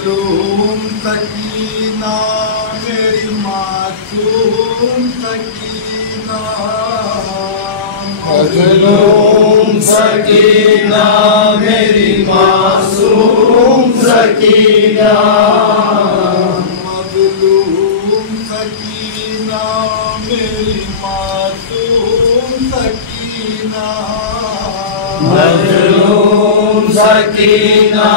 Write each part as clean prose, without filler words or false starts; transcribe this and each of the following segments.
मजलूम सकीना मेरी मासूम सकीना, मजलूम सकीना मेरी मासूम सकीना, मजलूम सकीना मेरी मासूम सकीना, मजलूम सकीना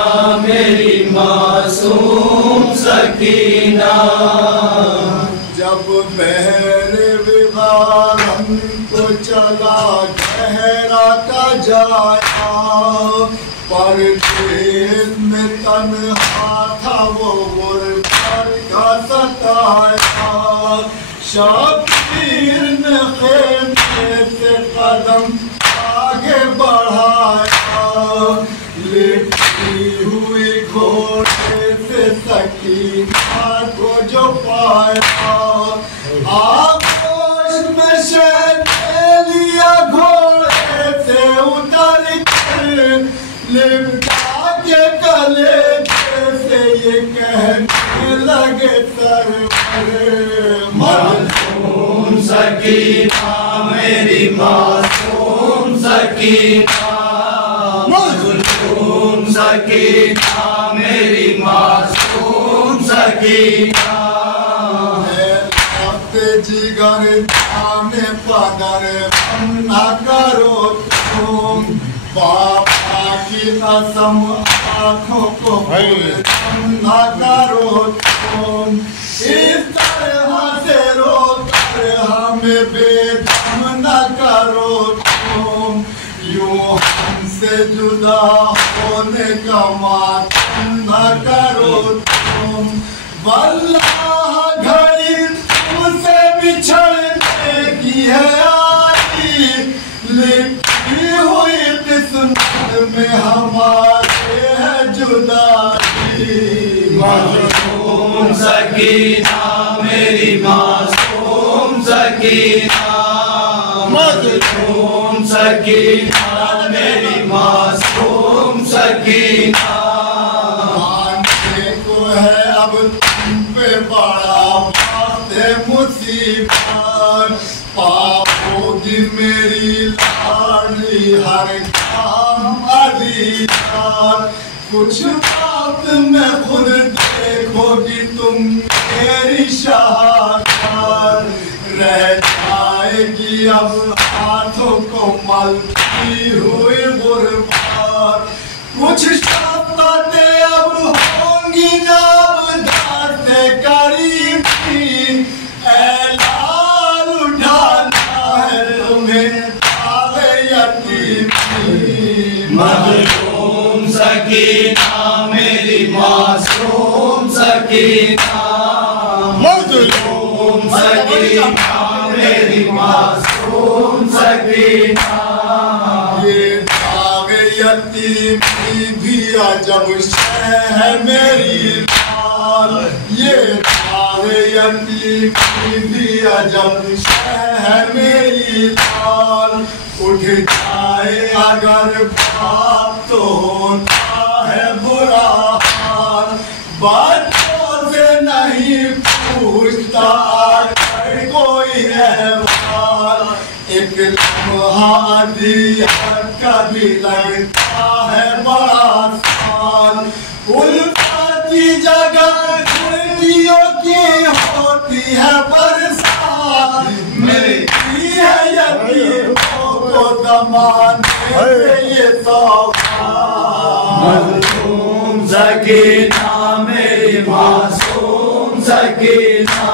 मेरी मासूम सकीना। जब बहरे विवारन को चला गहरा का जाया, परदेस में तन्हा था वो गुरबत का सताया, शबीर ने खेमे से कदम आगे बढ़ाया, लिपटी हुई घोड़े से सकीना को जो पाया, आगोश में शहद लिया घोड़े से उतर कर, लिपटा के गले से ये कहने लगे सरवर, मासूम सकीना मेरी मासूम सकीना, मजलूम सकीना मेरी मासूम सकीना। जिगर जाने पदर न करो तुम, बाबा की कसम आँखों को न करो तुम, इस तरह से रोकर हमें बेदम न करो तुम, यूं हमसे जुदा होने का मातम न करो तुम, वल्लाह घड़ी तुमसे बिछड़ने की है आती, लिखी हुई किस्मत में हमारे है जुदाई, मजलूम सकीना मेरी मासूम सकीना, मजलूम सकीना मेरी मासूम सकीना। मानने को है अब तुम पे बड़ा मुसीबत, पापोगी मेरी लाडली हर काम अधिकार, कुछ बात में खुद देखोगी तुम मेरी शहादत, रह जाएगी अब हाथों को मलती हुई गुरबात, कुछ शब्दें अब होंगी ना से करीबी, ऐलान उठाना है तुम्हें दावे यतीमी, मजलूम सकीना मेरी मासूम सकीना, मजलूम सकीना मेरी मासूम सकीना। ये दावे यतीमी भी अजब शय है मेरी लाल, ये दावे यतीमी भी अजब शय है मेरी लाल, उठ जाए अगर बाप तो होता है बुरा हाल, बच्चों से नहीं पूछता अगर कोई अहवाल, एक लम्हा दिया कभी लगता है बड़ा साल, उल्फत की जगह खुशियों की होती है बरसात, मिलती है यतीमों को ज़माने से ये सौगात, मजलूम सकीना मेरी मासूम सकीना,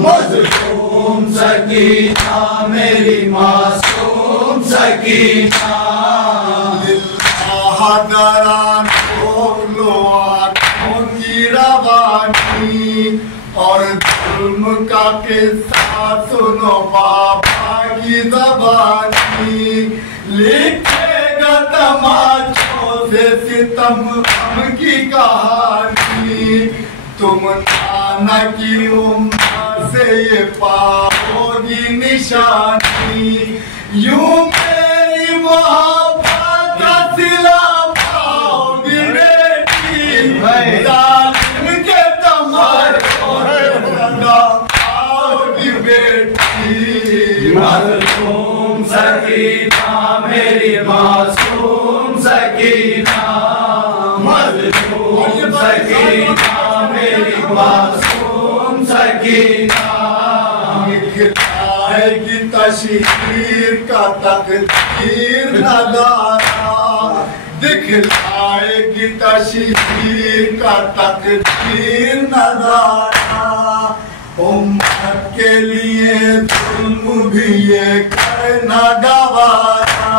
मजलूम सकीना मेरी मासूम सकीना। दरान रोक लो आँखों की रवानी, और जुल्म का किस्सा सुनो बाबा की ज़बानी, लिखेगा तमाचों से सितम की कहानी, तुम नाना की उम्र से ये पाओगी निशानी, यूं मेरी मोहब्बत का सिला पाओगी बेटी। मासूम सकीना मेरी मासूम सकीना, मज़लूम सकीना मेरी मासूम सकीना। दिखलाएगी तशहीर का तकदीर नज़ारा, दिखलाएगी तशहीर का तकदीर नज़ारा। उम्मत के लिए जुल्म भी ये करना गवारा,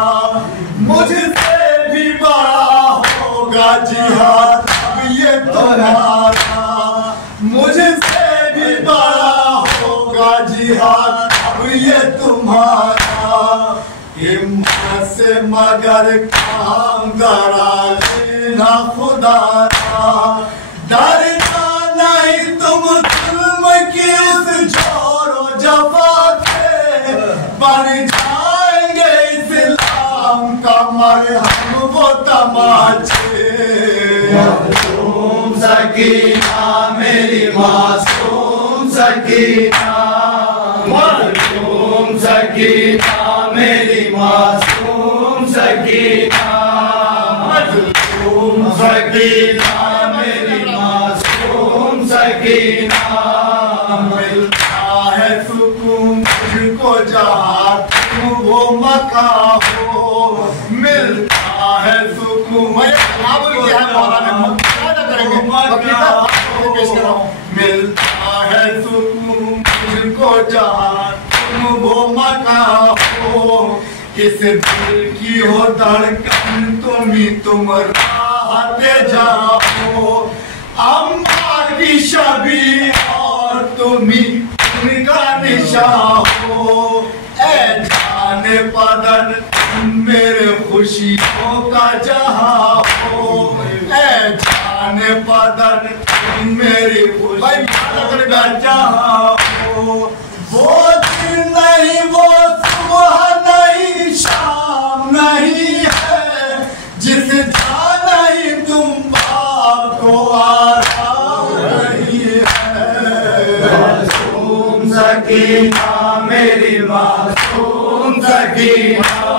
मुझसे भी बड़ा होगा जिहाद अब ये तुम्हारा, मुझसे भी बड़ा होगा जिहाद अब ये तुम्हारा। हिम्मत से मगर काम करा लेना खुदारा, डरना नहीं तुम जुल्म की उस जोरो जफा से, बन जाएंगे इस्लाम का मरहम वो तमाचे। मासूम सकीना मेरी मासूम सकीना, मासूम सकीना मेरी मासूम सकीना, मासूम सकीना मेरी मासूम सकीना। मिलता है सुकून मुझको जहाँ तुम वो मका हो, मिलता है सुकून। मिलता है सुकून मुझको जहाँ तुम वो मका हो, किस दिल की हो धड़कन तुम राहते जाओ। अम्मा की शबी और तुम्ही उनका निशा हो, ए जाने पदन तुम मेरे खुशियों का जहां हो, ए जाने पदन तुम मेरी खुशियों का जहां हो। वो दिन नहीं वो सुबह नहीं शाम नहीं है, जिस जान नहीं तुम बाप को आराम नहीं है। मासूम सकीना मेरी मासूम सकीना,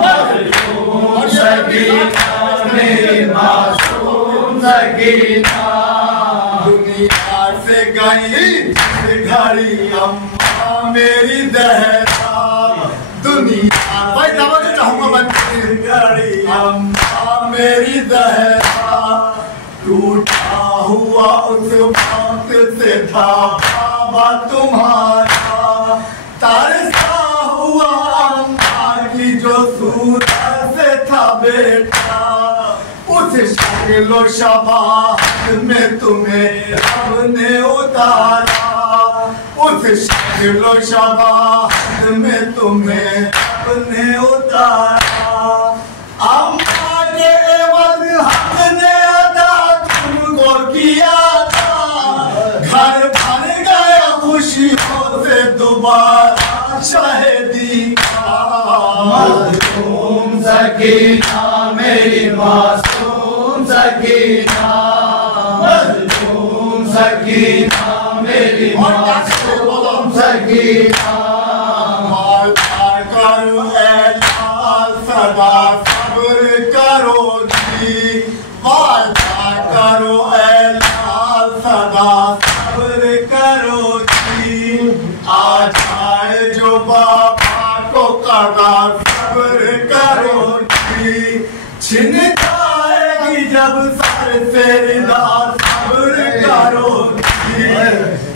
मासूम सकीना मेरी मासूम सकीना। दुनिया से गई घड़ी अम्मा मेरी दहरा, दुनिया भाई समझ चाहूंगा मैं घड़ी अम्मा मेरी दहरा। टूटा हुआ उस वक्त से था बाबा तुम्हारा, तरसा हुआ अम्मा की जो सूरत से था बेटा, उस शक्लो शबाहत में तुम्हें रब ने उतारा, उस शक्लो शबाहत में तुम्हें रब ने उतारा। अम्मा के एवज हमने अदा तुमको किया था, घर भर गया खुशियों से दोबारा शाहिदी का। मासूम सकीना मेरी मासूम सकीना, मासूम सकीना मेरी मासूम सकीना। वादा करो ऐला सदा सब्र करो जी, वादा करो ऐला सदा सब्र करो जी। आ जाए जो बाबा को कदा सब्र करो जी, छिन जाएगी जब सर से रिदा सब्र करो जी।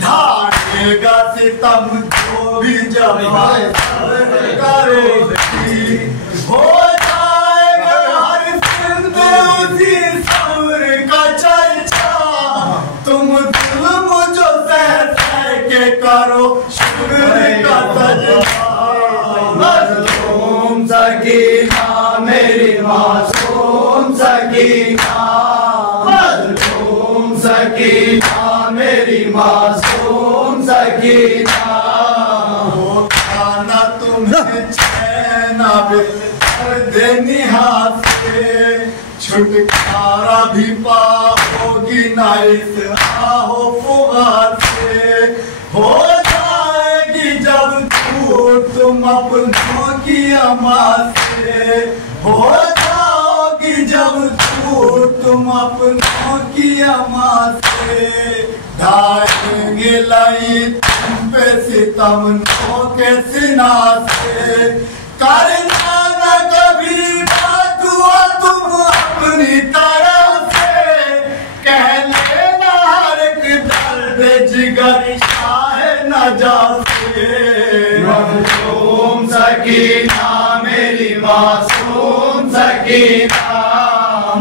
ढालेगा सितम जो भी जब सब्र करो जी, हो जाएगा हर सिंध उसी सब्र का चर्चा। तुम जुल्म जो सह के करो शुक्र का सजदा। मासूम सकीना मेरी मासूम सकीना, मासूम सकीना मेरी मासूम सकीना। होगा न तुम्हें चैन दे निहात से, छुटकारा भी पाओगी ना इस आहो फुगार से। हो जाएगी जब तू तुम अपनों की अमा से हो जाओगी जब दूर तुम अपनों की अमा से ढाएंगे लाई तुम पे सितम नो के सिना से करना न कभी बात हुआ तुम अपनी तरफ से कह लेना हर एक दर्द जिगर शाहे न जाते मखदूम सकीना मेरी मासूम सकीना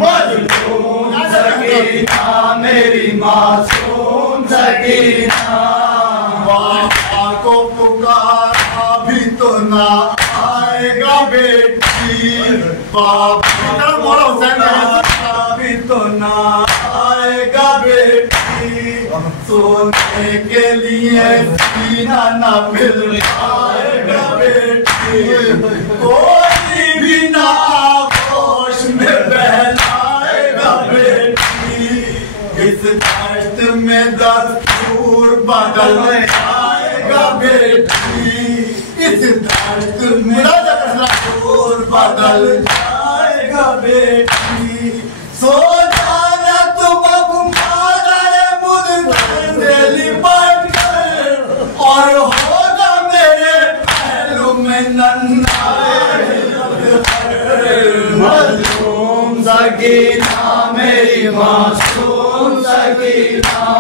मखदूम सकीना मेरी मासूम सकीना बाबा को पुकारा भी तो ना आएगा बेटी बाबा मोड़ा हुसैन भी तो ना आएगा बेटी सोने के लिए सीना ना मिल पाएगा बेटी कोई भी ना आगोश में बहलाएगा बेटी इस दर्द में दस्तूर बदल आएगा बेटी इस दर्द में दस्तूर बदल जाएगा बेटी सो जाना तुम अब मारे मुझे लिपट कर और होगा मेरे पहलू में नन्हा मखदूम सकीना मेरी मासूम सकीना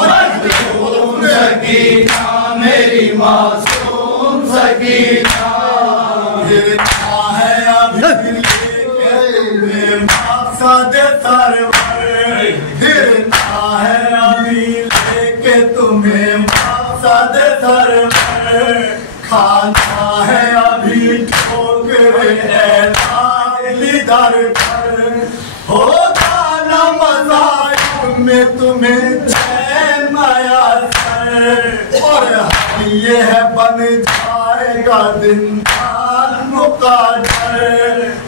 मखदूम सकीना मेरी मासूम सकीना गिरता है अभी लेके मकसद सरवर गिरता है अभी लेके तुम्हें मकसद सरवर खाना है अभी ठोकरे दर पर होगा न मज़ाक में तुम्हें चैन माया सर और ये है बन जाएगा दिन मुक़द्दर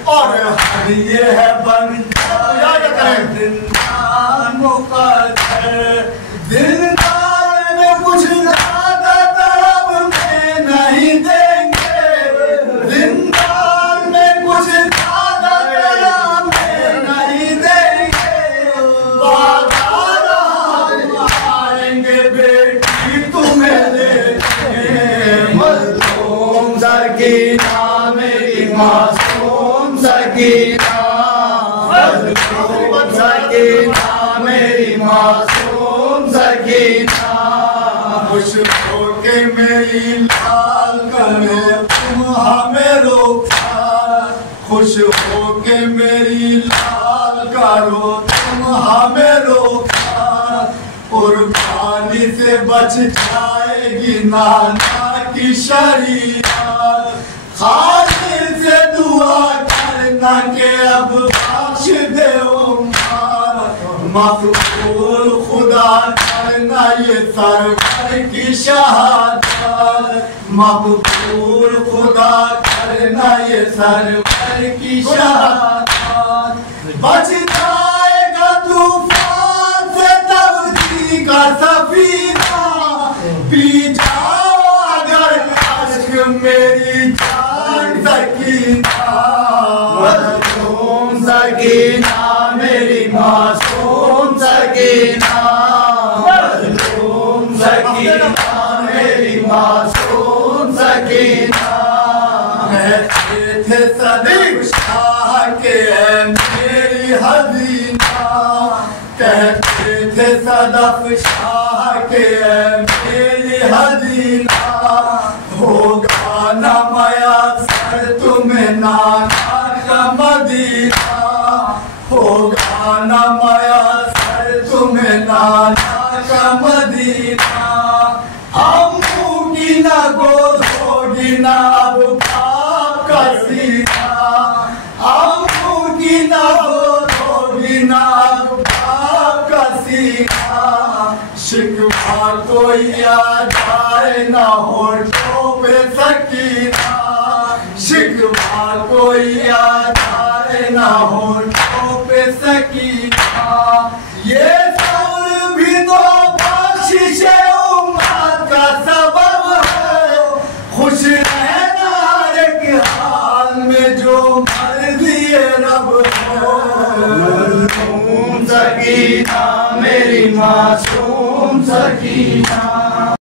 और ये है बन जाएगा दिन मुक़द्दर दिलदार में कुछ ज़्यादा तलब में नहीं देंगे दिलदार में कुछ ज़्यादा तलब में नहीं देंगे बाजार आएंगे बेटी तुम्हें लेंगे मखदूम सकीना मेरी मासूम सकीना मखदूम सकीना मेरी मासूम सकीना खुश होके मेरी लाल करो तुम हमें रोका खुश होके मेरी लाल करो तुम हमें रोका कुर्बानी से बच जाएगी नाना की शरीयत खातिर से दुआ करना के अब बख्श दे मकबूल खुदा करना ये सरवर की शहादत मकबूल खुदा करना ये सरवर की शहादत बच जाएगा तूफान से तब्दी का सफीना पी जाओ अगर अश्क मेरी जान सकीना मखदूम सकीना मेरी मासूम सकीना मखदूम सकीना मेरी मासूम सकीना कहते थे सदैव शाह के मेरी हसीना कहते थे सदफ शाह के मेरी हसीना होगा न मयसर तुम्हें नाना का मदीना होगा न मयसर तुम्हें नाना का मदीना अम्मू की न गोद होगी न अब बाप का सीना अम्मू की न गोद होगी न अब बाप का सीना शिकवा कोई आ जाए न होठों पे सकीना शिकवा कोई आ जाए न होठों पे सकीना ये सब्र भी तो बख्शिश उम्मत का सबब है खुश रह सकीना मेरी मासूम सकीना।